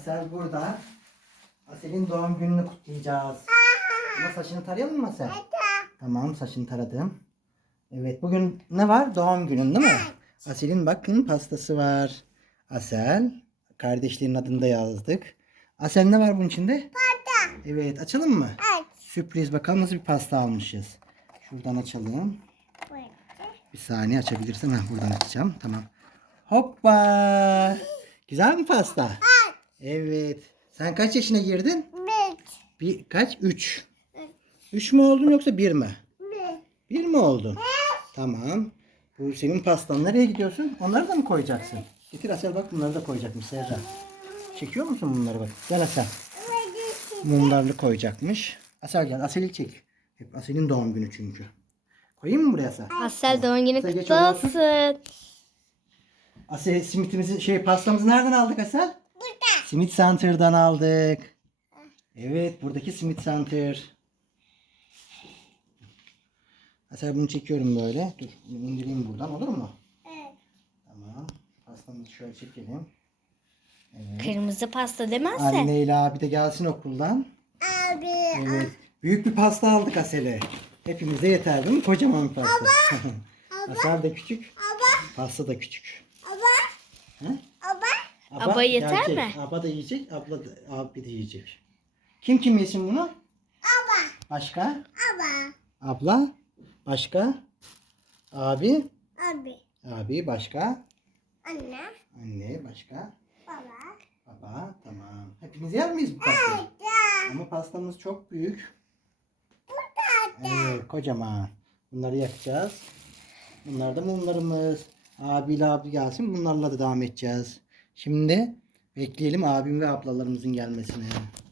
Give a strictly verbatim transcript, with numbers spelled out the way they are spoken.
Asel burada. Asel'in doğum gününü kutlayacağız. Ama saçını tarayalım mı Asel? Tamam, saçını taradım. Evet, bugün ne var? Doğum günün değil mi? Asel'in bakın pastası var. Asel. Kardeşlerin adını da yazdık. Asel ne var bunun içinde? Pasta. Evet, açalım mı? Evet. Sürpriz, bakalım nasıl bir pasta almışız. Şuradan açalım. Bir saniye, açabilirsem. Heh, buradan açacağım. Tamam. Hoppa. Güzel mi pasta? Evet. Evet. Sen kaç yaşına girdin? Bir. Bir, kaç? Üç. Üç mü oldun yoksa bir mi? Bir. Bir mi oldun? Tamam. Bu senin pastan. Nereye gidiyorsun? Onları da mı koyacaksın? Getir Asel, bak bunları da koyacakmış Serra. Çekiyor musun bunları bak? Gel Asel. Mumlarını koyacakmış. Asel gel. Asel'i çek. Hep Asel'in doğum günü çünkü. Koyayım mı buraya Asel? Asel doğum günü Asel, geç kutlu oraya otur. olsun. Asel, simitimizi, şey pastamızı nereden aldık Asel? Burada. Simit Center'dan aldık. Evet, buradaki Simit Center. Asel, bunu çekiyorum böyle. Dur, bunu indireyim buradan, olur mu? Evet. Tamam. Pastamızı şöyle çekelim. Evet. Kırmızı pasta değil mi Ali Asel? Leyla abi de gelsin okuldan. Abi. Evet. Büyük bir pasta aldık Asel'e. Hepimize yeter değil mi? Kocaman bir pasta. Asel de küçük. Aba. Pasta da küçük. Aba. He? Aba. Aba yeter gelecek. mi? Aba da yiyecek, abla da, abi de yiyecek. Kim kim yesin bunu? Aba. Başka? Aba. Abla? Başka? Abi? Abi. Abi başka? Anne. Anne başka? Baba. Baba, tamam. Hepimiz yer miyiz bu pastayı? Da. Ama pastamız çok büyük. Evet, kocaman. Bunları yakacağız. Bunlar da mumlarımız. Abiyle abi gelsin. Bunlarla da devam edeceğiz. Şimdi bekleyelim abim ve ablalarımızın gelmesini.